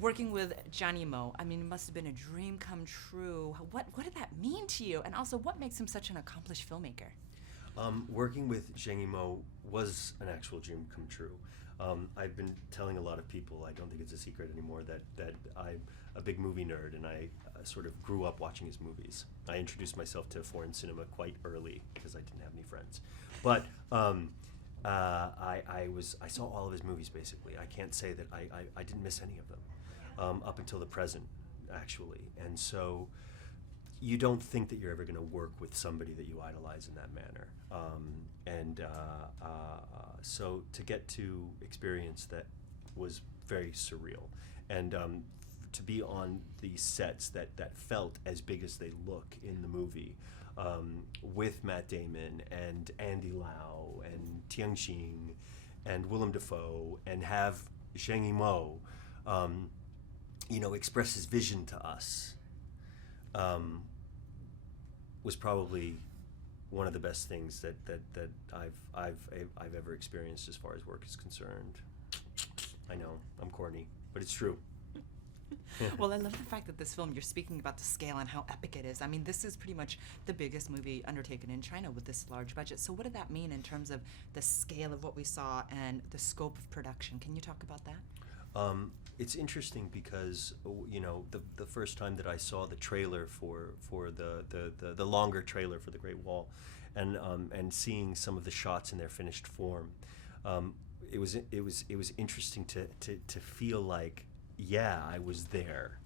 working with Johnny Moe, I mean, it must have been a dream come true. What did that mean to you? And also, what makes him such an accomplished filmmaker? Working with Zhang Yimou was an actual dream come true. I've been telling a lot of people, I don't think it's a secret anymore, that I'm a big movie nerd, and I sort of grew up watching his movies. I introduced myself to foreign cinema quite early because I didn't have any friends. But I saw all of his movies, basically. I can't say that I didn't miss any of them up until the present, actually. And so you don't think that you're ever going to work with somebody that you idolize in that manner. So to get to experience that was very surreal. And to be on these sets that felt as big as they look in the movie, with Matt Damon and Andy Lau and Tianxing and Willem Dafoe, and have Zhang Yimou, express his vision to us, was probably one of the best things that I've ever experienced as far as work is concerned. I know, I'm corny, but it's true. Well, I love the fact that this film, you're speaking about the scale and how epic it is. I mean, this is pretty much the biggest movie undertaken in China with this large budget. So what did that mean in terms of the scale of what we saw and the scope of production? Can you talk about that? It's interesting because, the first time that I saw the trailer for the longer trailer for The Great Wall, and seeing some of the shots in their finished form, it was interesting to feel like, yeah, I was there.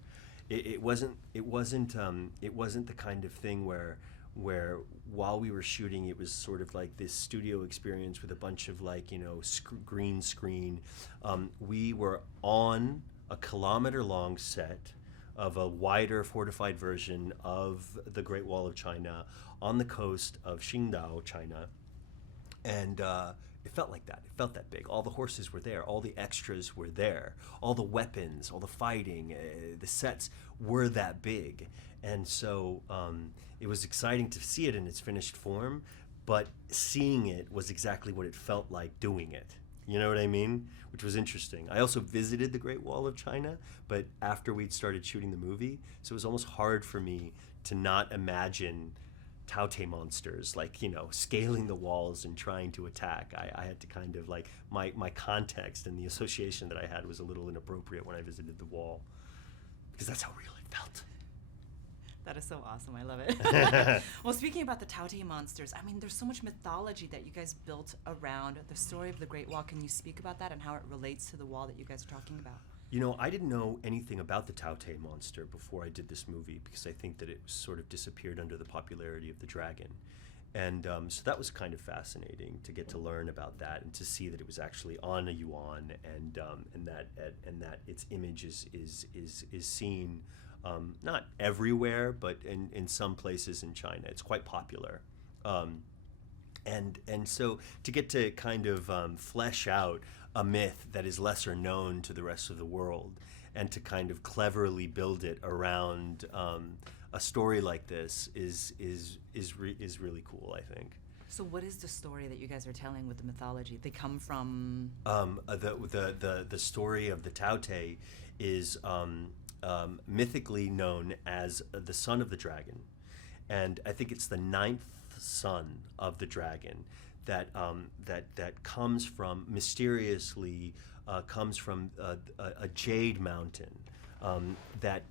It wasn't the kind of thing where while we were shooting, it was sort of like this studio experience with a bunch of green screen. We were on a kilometer-long set of a wider fortified version of the Great Wall of China on the coast of Qingdao, China, and it felt like that. It felt that big. All the horses were there. All the extras were there. All the weapons, all the fighting, the sets were that big. And so it was exciting to see it in its finished form, but seeing it was exactly what it felt like doing it. You know what I mean? Which was interesting. I also visited the Great Wall of China, but after we'd started shooting the movie, so it was almost hard for me to not imagine Taote monsters, scaling the walls and trying to attack. I had to kind of my context and the association that I had was a little inappropriate when I visited the wall, because that's how real it felt. That is so awesome. I love it. Well, speaking about the Taote monsters, I mean, there's so much mythology that you guys built around the story of the Great Wall. Can you speak about that and how it relates to the wall that you guys are talking about? I didn't know anything about the Taote monster before I did this movie, because I think that it sort of disappeared under the popularity of the dragon. And so that was kind of fascinating to get to learn about that and to see that it was actually on a yuan, and that its image is seen not everywhere, but in some places in China. It's quite popular. And so to get to kind of flesh out a myth that is lesser known to the rest of the world, and to kind of cleverly build it around a story like this is really cool, I think. So what is the story that you guys are telling with the mythology? They come from the story of the Taote is mythically known as the son of the dragon, and I think it's the 9th son of the dragon that comes from mysteriously comes from a jade mountain that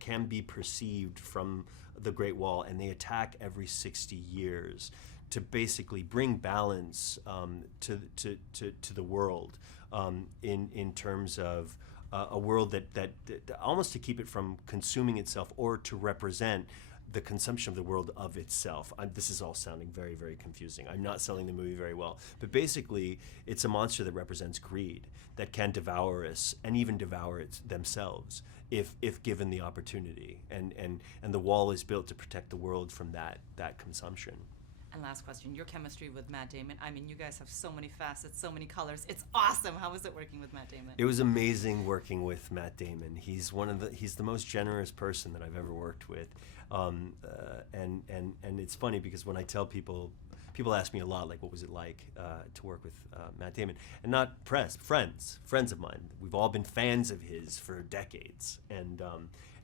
can be perceived from the Great Wall, and they attack every 60 years to basically bring balance to the world, in terms of a world that almost to keep it from consuming itself, or to represent the consumption of the world of itself. This is all sounding very, very confusing. I'm not selling the movie very well. But basically, it's a monster that represents greed, that can devour us and even devour it themselves if given the opportunity. And the wall is built to protect the world from that consumption. And last question, your chemistry with Matt Damon. I mean, you guys have so many facets, so many colors. It's awesome. How was it working with Matt Damon? It was amazing working with Matt Damon. He's the most generous person that I've ever worked with. And it's funny because when I tell people people ask me a lot, like, what was it like to work with Matt Damon? And not friends of mine. We've all been fans of his for decades. And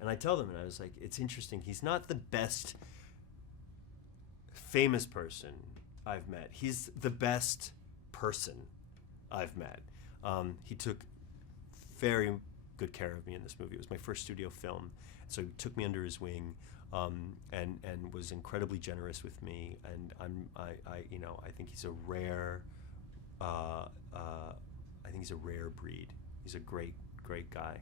I tell them, and I was like, it's interesting. He's not the best famous person I've met. He's the best person I've met. He took very good care of me in this movie. It was my first studio film, so he took me under his wing, and was incredibly generous with me. And I think he's a rare, I think he's a rare breed. He's a great guy.